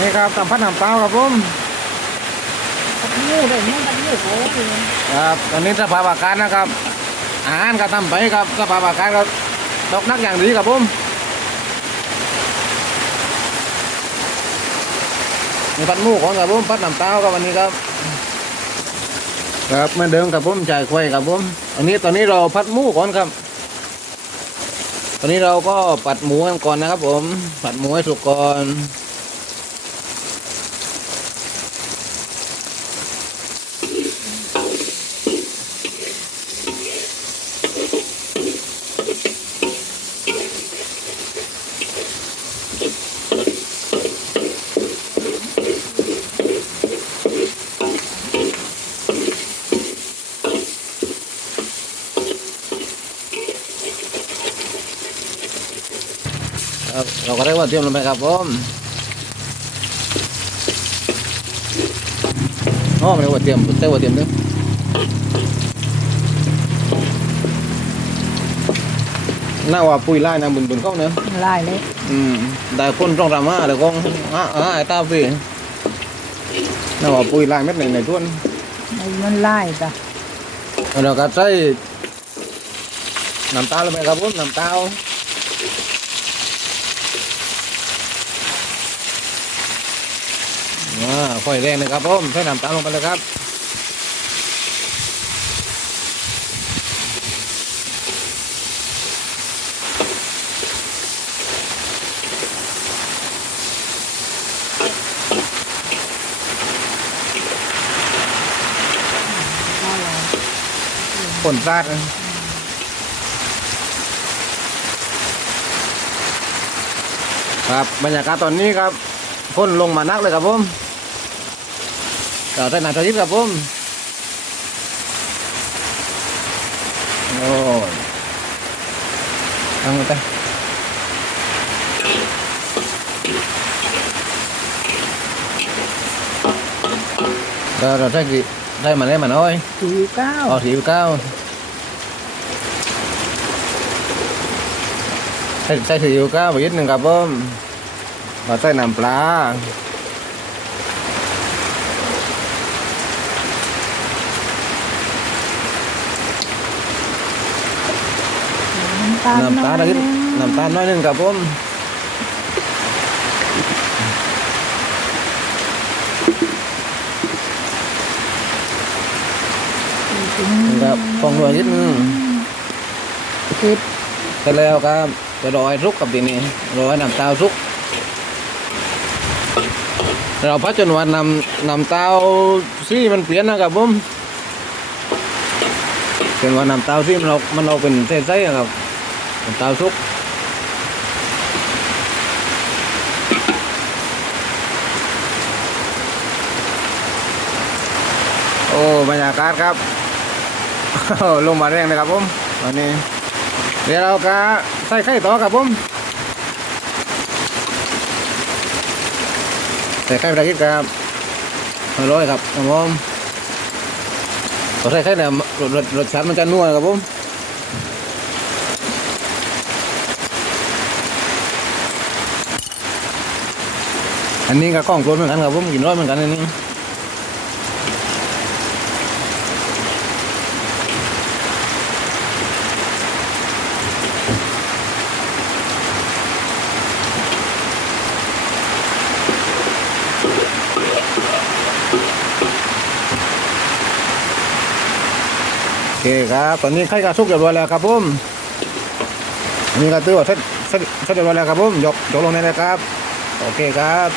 นี่ครับตำพัดน้ำเปล่าครับผมตัดนิ้วเลยเนี่ยตัดนิ้วโอ้ยครับตอนนี้สภาพอากาศนะครับ อาหารก็ทำไปครับสภาพอากาศก็ตกหนักอย่างดีครับผมมีพัดหมูของครับผมพัดน้ำเปล่าครับวันนี้ครับ ครับเหมือนเดิมครับผมจ่ายควายครับผมอันนี้ตอนนี้เราพัดหมูก่อนครับ ตอนนี้เราก็ปัดหมูกันก่อนนะครับ ผม ปัดหมูให้สุกก่อน เราก็ได้ว่าเตรียมลงไปครับผมอ๋อไม่ได้ว่าเตรียมแต่ว่าเตรียมเด้อน่าว่าปุยไล่นะบุญบุญเข้าเนอะไล่เลยอืม ได้คนต้องรำมาแต่กองอะอะไอ้ตา ฟีน่าว่าปุยไล่เม็ดไหนในทุนมันไล่จ้ะเราก็ใส่น้ำตาลลงไปครับผมน้ำตาลอ่าค่อยแรงนะครับผมใส่น้ำตาลลงไปเลยครับ ผลซาดนะครับบรรยากาศตอนนี้ครับพ่นลงมานักเลยครับผมเราใส่หนังทยิปครับผมโอ้ยตั้งไปเราเราใส่กี่ใส่มาได้มาน้อยสี่เก้าอ๋อสี่เก้า ใส่ใส่สี่เก้าไปนิดหนึ่งครับผมมาใส่น้ำปลาน้ำตาลน้ำตาลน้นิอยดน้ำตาลน้อยหนึ่งครับผมครับฟองนัวนิดนึงคิดเสร็จแล้วครับ จะรอให้สุกกับทีนี้รอให้น้ำตาลสุก เราพักจนวันนำน้ำตาลสีมันเปลี่ยนนะครับผมจนวันน้ำตาลสีมันเรามันเราเป็นเส้นๆครับน้ำตาลสุกโอ้บรรยากาศครับลงมาแรงเลยครับผมวันนี้ เดี๋ยวเราก็ใส่ไข่ต่อครับผมใส่ไข่ไปได้ครับร่อยครับครับผมพอใส่ไข่เนี่ยรสรสรสชาติมันจะนัวครับผมอันนี้ก็กล้องโคลนเหมือนกันครับผมกินร้อยเหมือนกันอันนี้ เคครับ ตอนนี้ไข่กระสุกเรียบร้อยแล้วครับผมนี่ก็ตื้อว่าเสร็จเสร็จเสร็จเรียบร้อยแล้วครับผมยกยกลงได้เลยครับ โอเคครับ